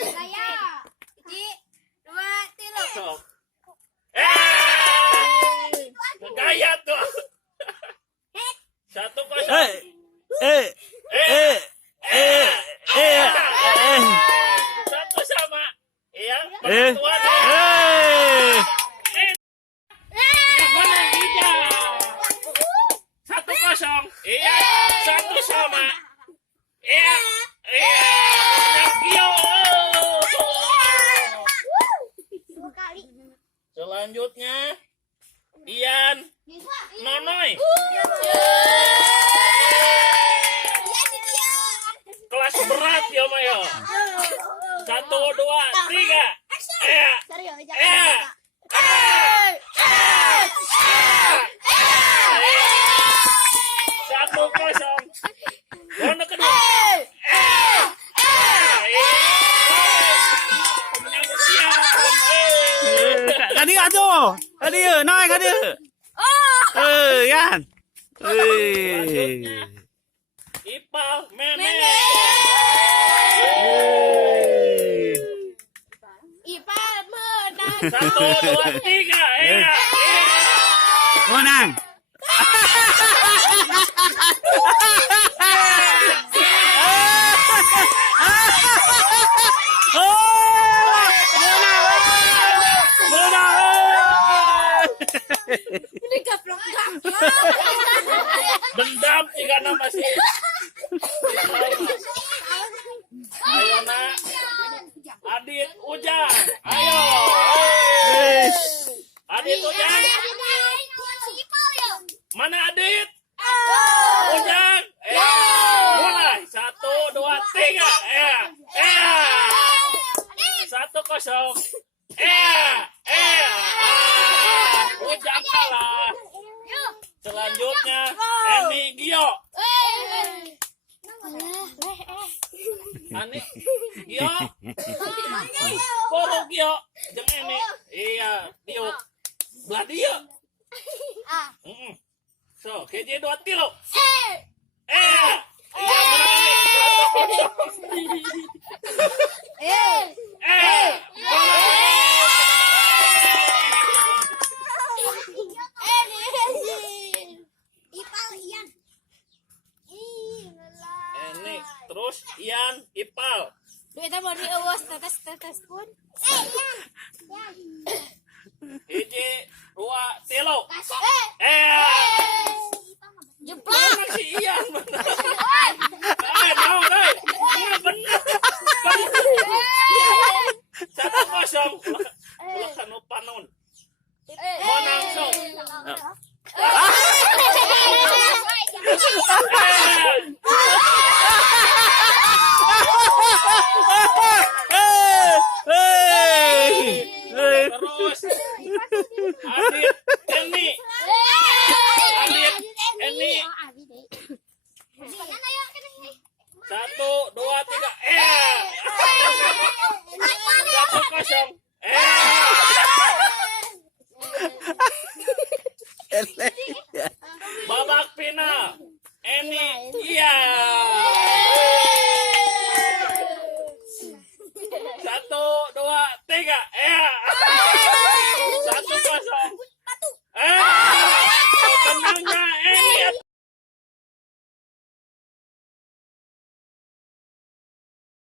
Saya. 1, 2, 3. Sok. Gaya tuh. 1-0. Satu sama. Iya, penentuan. Yang mana tidak? 1-0. Iya, 1 sama. Iya, yang Gio. Selanjutnya Ian Nonoy. Kelas berat ya Mayo. 1, 2, 3. Satu kosong. Ronde kedua. Kadi atuh. Kadi noy kadi. Yan. Ipal Meme. Ipal menang. 1, 2, 3. Menang. Ini gaplok. Dendam 3-6 masih. Ayo nak. Adit Ujang. Ayo. Adit Ujang. Mana Adit? Ujang. Mulai. 1, 2, 3. 1-0. Ujang kalah. Selanjutnya Eni Gio. Ani Gio. Poro Gio jeung Eni. Iya, Dio. Belah dia. So, keje 2 kilo. Iya, Eni, terus Ian, Ipal. Kita mau diawas tetes pun. Keje 2 kilo. Jeblok. Masih Ian benar. No, dai. Benar. 1-0. Ulah kanu panon. Menang sok. Terus Adit Eni. Adit Eni. 1, 2,